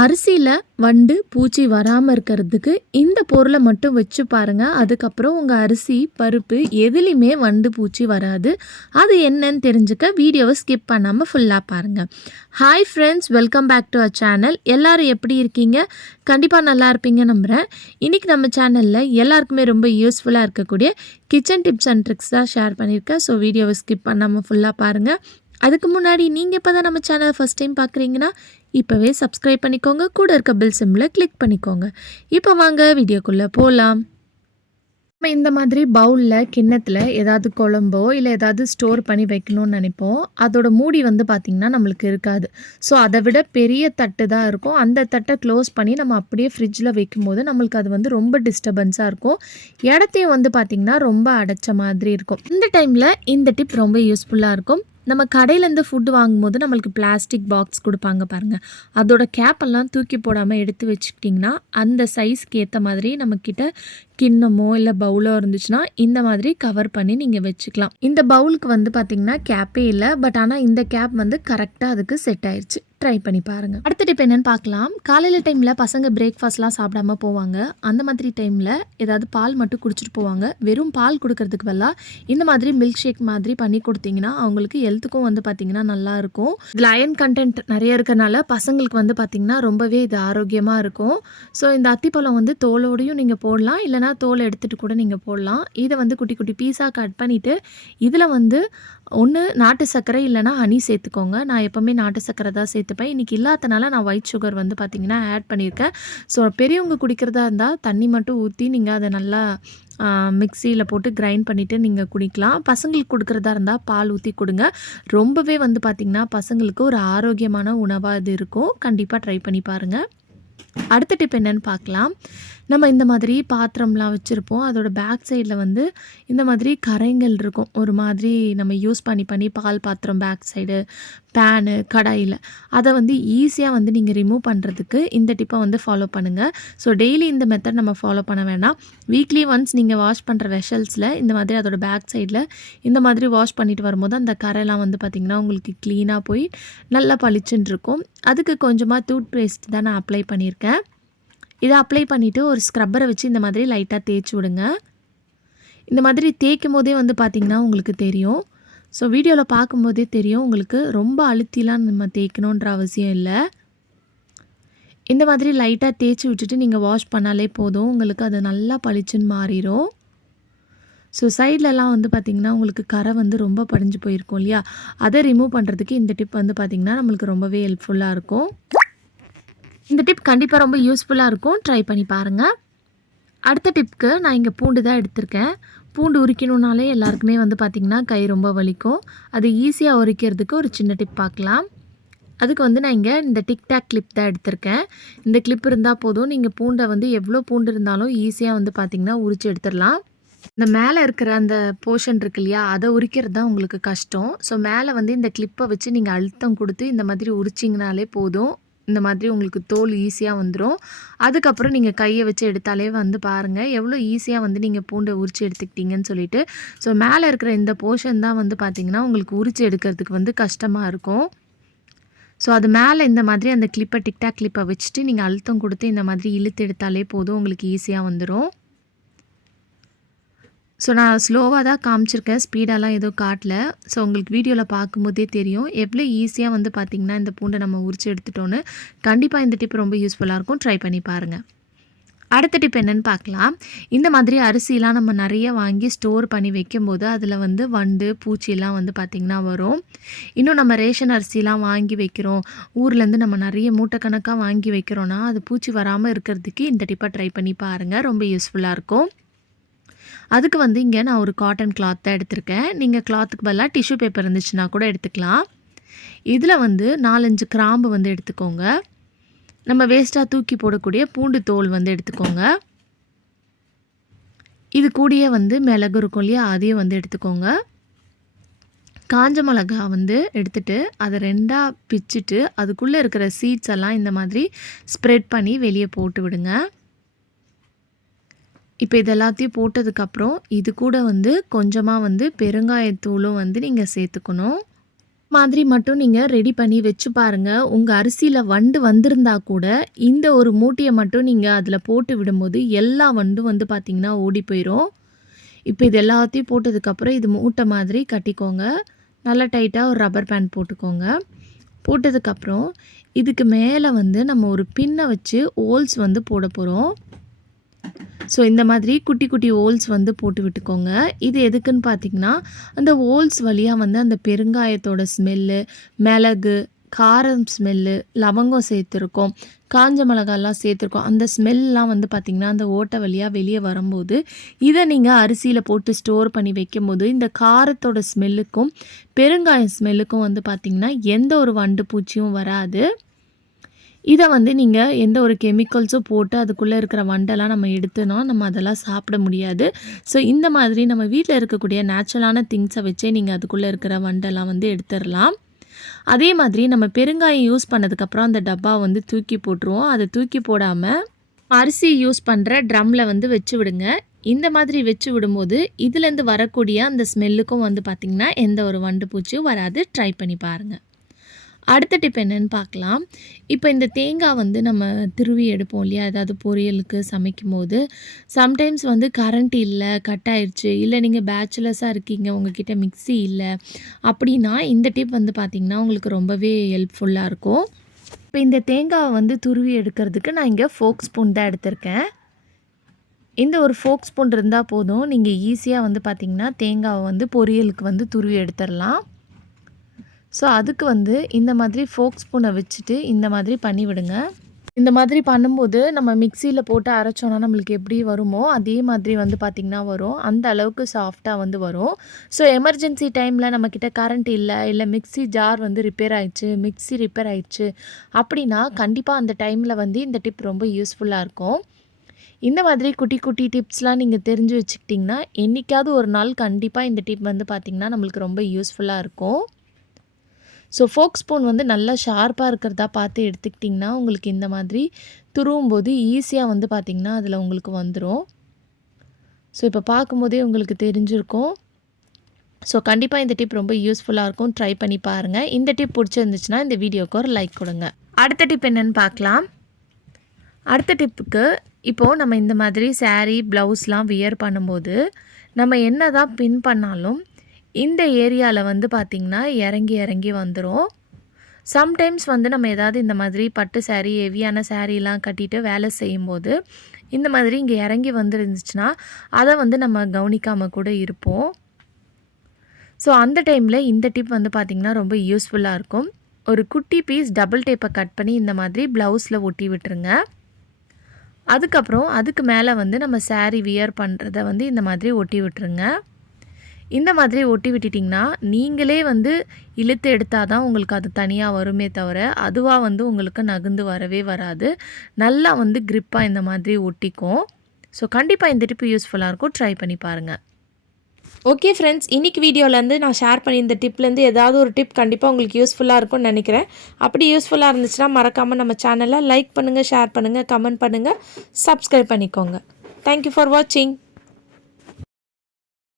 அரிசியில வண்டு, பூச்சி வராம இருக்கிறதுக்கு இந்த பொருள மட்டும் வச்சு பாருங்க. அதுக்கப்புறம் உங்க அரிசி, பருப்பு எதுலயுமே வண்டு, பூச்சி வராது. அது என்னன்னு தெரிஞ்சுக்க வீடியோவ ஸ்கிப் பண்ணாம ஃபுல்லா பாருங்க. Hi friends, welcome back to our channel. எல்லாரும் எப்படி இருக்கீங்க? கண்டிப்பா நல்லா இருப்பீங்க நம்புறேன். இன்னைக்கு நம்ம சேனல்ல எல்லாருக்குமே ரொம்ப யூஸ்ஃபுல்லா இருக்கக்கூடிய கிச்சன் டிப்ஸ் அண்ட் ட்ரிக்ஸ் தான் ஷேர் பண்ணியிருக்கேன். ஸோ வீடியோவ ஸ்கிப் பண்ணாம ஃபுல்லா பாருங்க. அதுக்கு முன்னாடி நீங்கள் இப்போ தான் நம்ம சேனலை ஃபஸ்ட் டைம் பார்க்குறீங்கன்னா இப்போவே சப்ஸ்கிரைப் பண்ணிக்கோங்க. கூட இருக்க பெல் சிம்மில் கிளிக் பண்ணிக்கோங்க. இப்போ வாங்க வீடியோக்குள்ளே போகலாம். நம்ம இந்த மாதிரி பவுலில் கிண்ணத்தில் ஏதாவது குழம்போ இல்லை ஏதாவது ஸ்டோர் பண்ணி வைக்கணும்னு நினைப்போம். அதோட மூடி வந்து பார்த்திங்கன்னா நம்மளுக்கு இருக்காது. ஸோ அதை விட பெரிய தட்டு தான் இருக்கும். அந்த தட்டை க்ளோஸ் பண்ணி நம்ம அப்படியே ஃப்ரிட்ஜில் வைக்கும்போது நம்மளுக்கு அது வந்து ரொம்ப டிஸ்டர்பன்ஸாக இருக்கும். இடத்தையும் வந்து பார்த்திங்கன்னா ரொம்ப அடைச்ச மாதிரி இருக்கும். இந்த டைமில் இந்த டிப் ரொம்ப யூஸ்ஃபுல்லாக இருக்கும். நம்ம கடையிலேருந்து ஃபுட்டு வாங்கும்போது நம்மளுக்கு பிளாஸ்டிக் பாக்ஸ் கொடுப்பாங்க பாருங்கள். அதோட கேப்பெல்லாம் தூக்கி போடாமல் எடுத்து வச்சுக்கிட்டிங்கன்னா அந்த சைஸ்க்கு ஏற்ற மாதிரி நம்மக்கிட்ட கிண்ணமோ இல்லை பவுலோ இருந்துச்சுன்னா இந்த மாதிரி கவர் பண்ணி நீங்கள் வச்சுக்கலாம். இந்த பவுலுக்கு வந்து பார்த்திங்கன்னா கேப்பே இல்லை. பட் ஆனால் இந்த கேப் வந்து கரெக்டாக அதுக்கு செட் ஆயிடுச்சு. ட்ரை பண்ணி பாருங்கள். அடுத்த டிப் என்னென்னு பார்க்கலாம். காலையில் டைமில் பசங்க பிரேக்ஃபாஸ்ட்லாம் சாப்பிடாம போவாங்க. அந்த மாதிரி டைமில் ஏதாவது பால் மட்டும் குடிச்சிட்டு போவாங்க. வெறும் பால் கொடுக்கறதுக்கு பதிலாக இந்த மாதிரி மில்க் ஷேக் மாதிரி பண்ணி கொடுத்தீங்கன்னா அவங்களுக்கு ஹெல்த்துக்கும் வந்து பார்த்திங்கன்னா நல்லாயிருக்கும். இதில் அயன் கண்டென்ட் நிறைய இருக்கிறனால பசங்களுக்கு வந்து பார்த்திங்கன்னா ரொம்பவே இது ஆரோக்கியமாக இருக்கும். ஸோ இந்த அத்திப்பழம் வந்து தோலோடையும் நீங்கள் போடலாம், இல்லைனா தோலை எடுத்துகிட்டு கூட நீங்கள் போடலாம். இதை வந்து குட்டி குட்டி பீஸாக கட் பண்ணிவிட்டு இதில் வந்து ஒன்று நாட்டு சர்க்கரை இல்லைனா ஹனி சேர்த்துக்கோங்க. நான் எப்போவுமே நாட்டு சர்க்கரை தான் சேர்த்துப்பேன். இன்றைக்கி இல்லாதனால நான் ஒயிட் சுகர் வந்து பார்த்திங்கன்னா ஆட் பண்ணியிருக்கேன். ஸோ பெரியவங்க குடிக்கிறதா இருந்தால் தண்ணி மட்டும் ஊற்றி நீங்கள் அதை நல்லா மிக்சியில் போட்டு கிரைண்ட் பண்ணிவிட்டு நீங்கள் குடிக்கலாம். பசங்களுக்கு கொடுக்குறதா இருந்தால் பால் ஊற்றி கொடுங்க. ரொம்பவே வந்து பார்த்திங்கன்னா பசங்களுக்கு ஒரு ஆரோக்கியமான உணவாக இது இருக்கும். கண்டிப்பாக ட்ரை பண்ணி பாருங்கள். அடுத்த டிப் என்னென்னு பார்க்கலாம். நம்ம இந்த மாதிரி பாத்திரம்லாம் வச்சுருப்போம். அதோட பேக் சைடில் வந்து இந்த மாதிரி கரைங்கள் இருக்கும். ஒரு மாதிரி நம்ம யூஸ் பண்ணி பால் பாத்திரம் பேக் சைடு, பேனு, கடாயில் அதை வந்து ஈஸியாக வந்து நீங்கள் ரிமூவ் பண்ணுறதுக்கு இந்த டிப்பை வந்து ஃபாலோ பண்ணுங்கள். ஸோ டெய்லி இந்த மெத்தட் நம்ம ஃபாலோ பண்ண வேணாம். வீக்லி ஒன்ஸ் நீங்கள் வாஷ் பண்ணுற வெஷல்ஸில் இந்த மாதிரி அதோட பேக் சைடில் இந்த மாதிரி வாஷ் பண்ணிட்டு வரும்போது அந்த கரைலாம் வந்து பார்த்திங்கன்னா உங்களுக்கு க்ளீனாக போய் நல்லா பளிச்சுன்னு இருக்கும். அதுக்கு கொஞ்சமாக டூத் பேஸ்ட் தான் நான் அப்ளை பண்ணியிருக்கேன். இதை அப்ளை பண்ணிவிட்டு ஒரு ஸ்க்ரப்பரை வச்சு இந்த மாதிரி லைட்டாக தேய்ச்சி விடுங்க. இந்த மாதிரி தேய்க்கும் போதே வந்து பார்த்திங்கன்னா உங்களுக்கு தெரியும். ஸோ வீடியோவில் பார்க்கும்போதே தெரியும் உங்களுக்கு. ரொம்ப அழுத்திலாம் நம்ம தேய்க்கணுன்ற அவசியம் இல்லை. இந்த மாதிரி லைட்டாக தேய்ச்சி விட்டுட்டு நீங்கள் வாஷ் பண்ணாலே போதும். உங்களுக்கு அது நல்லா பளிச்சுன்னு மாறிடும். ஸோ சைட்லலாம் வந்து பார்த்திங்கன்னா உங்களுக்கு கரை வந்து ரொம்ப படிஞ்சு போயிருக்கும் இல்லையா, அதை ரிமூவ் பண்ணுறதுக்கு இந்த டிப் வந்து பார்த்திங்கன்னா நம்மளுக்கு ரொம்பவே ஹெல்ப்ஃபுல்லாக இருக்கும். இந்த டிப் கண்டிப்பாக ரொம்ப யூஸ்ஃபுல்லாக இருக்கும். ட்ரை பண்ணி பாருங்கள். அடுத்த டிப்க்கு நான் இங்கே பூண்டு தான் எடுத்திருக்கேன். பூண்டு உரிக்கணுன்னாலே எல்லாருக்குமே வந்து பார்த்திங்கன்னா கை ரொம்ப வலிக்கும். அது ஈஸியாக உரிக்கிறதுக்கு ஒரு சின்ன டிப் பார்க்கலாம். அதுக்கு வந்து நான் இங்கே இந்த டிக்டாக் கிளிப் தான் எடுத்திருக்கேன். இந்த கிளிப் இருந்தால் போதும். நீங்கள் பூண்டை வந்து எவ்வளோ பூண்டு இருந்தாலும் ஈஸியாக வந்து பார்த்திங்கன்னா உரித்து எடுத்துடலாம். இந்த மேலே இருக்கிற அந்த போர்ஷன் இருக்கு இல்லையா, அதை உரிக்கிறது தான் உங்களுக்கு கஷ்டம். ஸோ மேலே வந்து இந்த கிளிப்பை வச்சு நீங்கள் அழுத்தம் கொடுத்து இந்த மாதிரி உரிச்சிங்கனாலே போதும். இந்த மாதிரி உங்களுக்கு தோல் ஈஸியாக வந்துடும். அதுக்கப்புறம் நீங்கள் கையை வச்சு எடுத்தாலே வந்து பாருங்கள் எவ்வளோ ஈஸியாக வந்து நீங்கள் பூண்டை உரித்து எடுத்துக்கிட்டீங்கன்னு சொல்லிட்டு. ஸோ மேலே இருக்கிற இந்த போர்ஷன் தான் வந்து பார்த்திங்கன்னா உங்களுக்கு உரித்து எடுக்கிறதுக்கு வந்து கஷ்டமாக இருக்கும். ஸோ அது மேலே இந்த மாதிரி அந்த கிளிப்பை டிக்டாக் கிளிப்பை வச்சுட்டு நீங்கள் அழுத்தம் கொடுத்து இந்த மாதிரி இழுத்து எடுத்தாலே போதும், உங்களுக்கு ஈஸியாக வந்துடும். ஸோ நான் ஸ்லோவாக தான் காமிச்சிருக்கேன், ஸ்பீடாலாம் எதுவும் காட்டல. ஸோ உங்களுக்கு வீடியோவில் பார்க்கும்போதே தெரியும் எவ்வளோ ஈஸியாக வந்து பார்த்திங்கன்னா இந்த பூண்டை நம்ம உரித்து எடுத்துட்டோன்னு. கண்டிப்பாக இந்த டிப் ரொம்ப யூஸ்ஃபுல்லாக இருக்கும். ட்ரை பண்ணி பாருங்கள். அடுத்த டிப் என்னென்னு பார்க்கலாம். இந்த மாதிரி அரிசிலாம் நம்ம நிறைய வாங்கி ஸ்டோர் பண்ணி வைக்கும்போது அதில் வந்து வண்டு, பூச்சிலாம் வந்து பார்த்திங்கன்னா வரும். இன்னும் நம்ம ரேஷன் அரிசிலாம் வாங்கி வைக்கிறோம், ஊர்லேருந்து நம்ம நிறைய மூட்டைக்கணக்காக வாங்கி வைக்கிறோன்னா அது பூச்சி வராமல் இருக்கிறதுக்கு இந்த டிப்பை ட்ரை பண்ணி பாருங்கள். ரொம்ப யூஸ்ஃபுல்லாக இருக்கும். அதுக்கு வந்து இங்கே நான் ஒரு காட்டன் கிளாத் தான் எடுத்திருக்கேன். நீங்கள் கிளாத்துக்கு பதிலாக டிஷ்யூ பேப்பர் இருந்துச்சுன்னா கூட எடுத்துக்கலாம். இதில் வந்து 4-5 கிராம்பு வந்து எடுத்துக்கோங்க. நம்ம வேஸ்ட்டாக தூக்கி போடக்கூடிய பூண்டு தோல் வந்து எடுத்துக்கோங்க. இது கூடயே வந்து மிளகு இருக்கும் இல்லையா, அதையும் வந்து எடுத்துக்கோங்க. காஞ்ச மிளகா வந்து எடுத்துகிட்டு அதை 2ஆக பிச்சுட்டு அதுக்குள்ளே இருக்கிற சீட்ஸ் எல்லாம் இந்த மாதிரி ஸ்ப்ரெட் பண்ணி வெளியே போட்டு விடுங்க. இப்போ இது எல்லாத்தையும் போட்டதுக்கப்புறம் இது கூட வந்து கொஞ்சமாக வந்து பெருங்காயத்தூளும் வந்து நீங்கள் சேர்த்துக்கணும். மாதிரி மட்டும் நீங்கள் ரெடி பண்ணி வச்சு பாருங்கள். உங்கள் அரிசியில் வண்டு வந்திருந்தா கூட இந்த ஒரு மூட்டையை மட்டும் நீங்கள் அதில் போட்டு விடும்போது எல்லா வண்டும் வந்து பார்த்திங்கன்னா ஓடி போயிடும். இப்போ இது எல்லாத்தையும் போட்டதுக்கப்புறம் இது மூட்டை மாதிரி கட்டிக்கோங்க. நல்லா டைட்டாக ஒரு ரப்பர் பேண்ட் போட்டுக்கோங்க. போட்டதுக்கப்புறம் இதுக்கு மேலே வந்து நம்ம ஒரு பின்னை வச்சு ஹோல்ஸ் வந்து போட போகிறோம். ஸோ இந்த மாதிரி குட்டி குட்டி ஹோல்ஸ் வந்து போட்டு விட்டுக்கோங்க. இது எதுக்குன்னு பார்த்தீங்கன்னா அந்த ஹோல்ஸ் வழியாக வந்து அந்த பெருங்காயத்தோட ஸ்மெல்லு, மிளகு, காரம் ஸ்மெல்லு, லவங்கம் சேர்த்துருக்கோம், காஞ்ச மிளகாலாம் சேர்த்துருக்கோம். அந்த ஸ்மெல்லாம் வந்து பார்த்திங்கன்னா அந்த ஓட்டை வழியாக வெளியே வரும்போது இதை நீங்கள் அரிசியில் போட்டு ஸ்டோர் பண்ணி வைக்கும்போது இந்த காரத்தோட ஸ்மெல்லுக்கும் பெருங்காயம் ஸ்மெல்லுக்கும் வந்து பார்த்திங்கன்னா எந்த ஒரு வண்டு பூச்சியும் வராது. இதை வந்து நீங்கள் எந்த ஒரு கெமிக்கல்ஸும் போட்டு அதுக்குள்ளே இருக்கிற வண்டெல்லாம் நம்ம எடுத்தோன்னா நம்ம அதெல்லாம் சாப்பிட முடியாது. ஸோ இந்த மாதிரி நம்ம வீட்டில் இருக்கக்கூடிய நேச்சுரலான திங்ஸை வச்சே நீங்கள் அதுக்குள்ளே இருக்கிற வண்டெல்லாம் வந்து எடுத்துடலாம். அதே மாதிரி நம்ம பெருங்காயம் யூஸ் பண்ணதுக்கப்புறம் அந்த டப்பா வந்து தூக்கி போட்டுருவோம். அதை தூக்கி போடாமல் அரிசி யூஸ் பண்ணுற ட்ரம்மில் வந்து வச்சு விடுங்க. இந்த மாதிரி வச்சு விடும்போது இதுலேருந்து வரக்கூடிய அந்த ஸ்மெல்லுக்கும் வந்து பார்த்திங்கன்னா எந்த ஒரு வண்டு பூச்சியும் வராது. ட்ரை பண்ணி பாருங்கள். அடுத்த டிப் என்னென்னு பார்க்கலாம். இப்போ இந்த தேங்காய் வந்து நம்ம திருவி எடுப்போம் இல்லையா, ஏதாவது பொரியலுக்கு சமைக்கும் போது சம்டைம்ஸ் வந்து கரண்ட் இல்லை, கட் ஆயிடுச்சு, இல்லை நீங்கள் பேச்சுலர்ஸாக இருக்கீங்க, உங்ககிட்ட மிக்ஸி இல்லை அப்படின்னா இந்த டிப் வந்து பார்த்திங்கன்னா உங்களுக்கு ரொம்பவே ஹெல்ப்ஃபுல்லாக இருக்கும். இப்போ இந்த தேங்காவை வந்து துருவி எடுக்கிறதுக்கு நான் இங்கே ஃபோக் ஸ்பூன் தான் எடுத்திருக்கேன். இந்த ஒரு ஃபோக் ஸ்பூன் இருந்தால் போதும். நீங்கள் ஈஸியாக வந்து பார்த்திங்கன்னா தேங்காவை வந்து பொரியலுக்கு வந்து துருவி எடுத்துடலாம். ஸோ அதுக்கு வந்து இந்த மாதிரி ஃபோக் ஸ்பூனை வச்சுட்டு இந்த மாதிரி பண்ணி விடுங்க. இந்த மாதிரி பண்ணும்போது நம்ம மிக்சியில் போட்டு அரைச்சோன்னா நம்மளுக்கு எப்படி வருமோ அதே மாதிரி வந்து பார்த்திங்கன்னா வரும். அந்த அளவுக்கு சாஃப்டாக வந்து வரும். ஸோ எமர்ஜென்சி டைமில் நம்மக்கிட்ட கரண்ட் இல்லை மிக்ஸி ஜார் வந்து ரிப்பேர் ஆயிடுச்சு, மிக்ஸி ரிப்பேர் ஆயிடுச்சு அப்படின்னா கண்டிப்பாக அந்த டைமில் வந்து இந்த டிப் ரொம்ப யூஸ்ஃபுல்லாக இருக்கும். இந்த மாதிரி குட்டி குட்டி டிப்ஸ்லாம் நீங்கள் தெரிஞ்சு வச்சுக்கிட்டிங்கன்னா என்றைக்காவது ஒரு நாள் கண்டிப்பாக இந்த டிப் வந்து பார்த்திங்கன்னா நம்மளுக்கு ரொம்ப யூஸ்ஃபுல்லாக இருக்கும். ஸோ ஃபோக் ஸ்பூன் வந்து நல்லா ஷார்ப்பாக இருக்கிறதா பார்த்து எடுத்துக்கிட்டிங்கன்னா உங்களுக்கு இந்த மாதிரி துருவும் போது ஈஸியாக வந்து பார்த்திங்கன்னா அதில் உங்களுக்கு வந்துடும். ஸோ இப்போ பார்க்கும்போதே உங்களுக்கு தெரிஞ்சிருக்கும். ஸோ கண்டிப்பாக இந்த டிப் ரொம்ப யூஸ்ஃபுல்லாக இருக்கும். ட்ரை பண்ணி பாருங்கள். இந்த டிப் பிடிச்சிருந்துச்சுன்னா இந்த வீடியோக்கு ஒரு லைக் கொடுங்க. அடுத்த டிப் என்னென்னு பார்க்கலாம். அடுத்த டிப்புக்கு இப்போது நம்ம இந்த மாதிரி சாரீ ப்ளவுஸ்லாம் வியர் பண்ணும்போது நம்ம என்ன தான் பின் பண்ணாலும் இந்த ஏரியாவில் வந்து பார்த்திங்கன்னா இறங்கி வந்துடும். சம்டைம்ஸ் வந்து நம்ம ஏதாவது இந்த மாதிரி பட்டு சாரீ, ஹெவியான சாரீலாம் கட்டிட்டு வேலை செய்யும்போது இந்த மாதிரி இங்கே இறங்கி வந்துருந்துச்சுன்னா அதை வந்து நம்ம கவனிக்காமல் கூட இருப்போம். ஸோ அந்த டைமில் இந்த டிப் வந்து பார்த்திங்கன்னா ரொம்ப யூஸ்ஃபுல்லாக இருக்கும். ஒரு குட்டி பீஸ் டபுள் டேப்பை கட் பண்ணி இந்த மாதிரி ப்ளவுஸில் ஒட்டி விட்டுருங்க. அதுக்கப்புறம் அதுக்கு மேலே வந்து நம்ம சாரீ வியர் பண்ணுறத வந்து இந்த மாதிரி ஒட்டி விட்டுருங்க. இந்த மாதிரி ஒட்டி விட்டுட்டிங்கன்னா நீங்களே வந்து இழுத்து எடுத்தால் தான் உங்களுக்கு அது தனியாக வருமே தவிர அதுவாக வந்து உங்களுக்கு நகர்ந்து வரவே வராது. நல்லா வந்து க்ரிப்பாக இந்த மாதிரி ஒட்டிக்கும். ஸோ கண்டிப்பாக இந்த டிப்பு யூஸ்ஃபுல்லாக இருக்கும். ட்ரை பண்ணி பாருங்கள். ஓகே ஃப்ரெண்ட்ஸ், இன்றைக்கி வீடியோலேருந்து நான் ஷேர் பண்ணி இந்த டிப்லேருந்து ஏதாவது ஒரு டிப் கண்டிப்பாக உங்களுக்கு யூஸ்ஃபுல்லாக இருக்கும்னு நினைக்கிறேன். அப்படி யூஸ்ஃபுல்லாக இருந்துச்சுன்னா மறக்காமல் நம்ம சேனலை லைக் பண்ணுங்கள், ஷேர் பண்ணுங்கள், கமெண்ட் பண்ணுங்கள், சப்ஸ்கிரைப் பண்ணிக்கோங்க. தேங்க்யூ ஃபார் வாட்சிங்.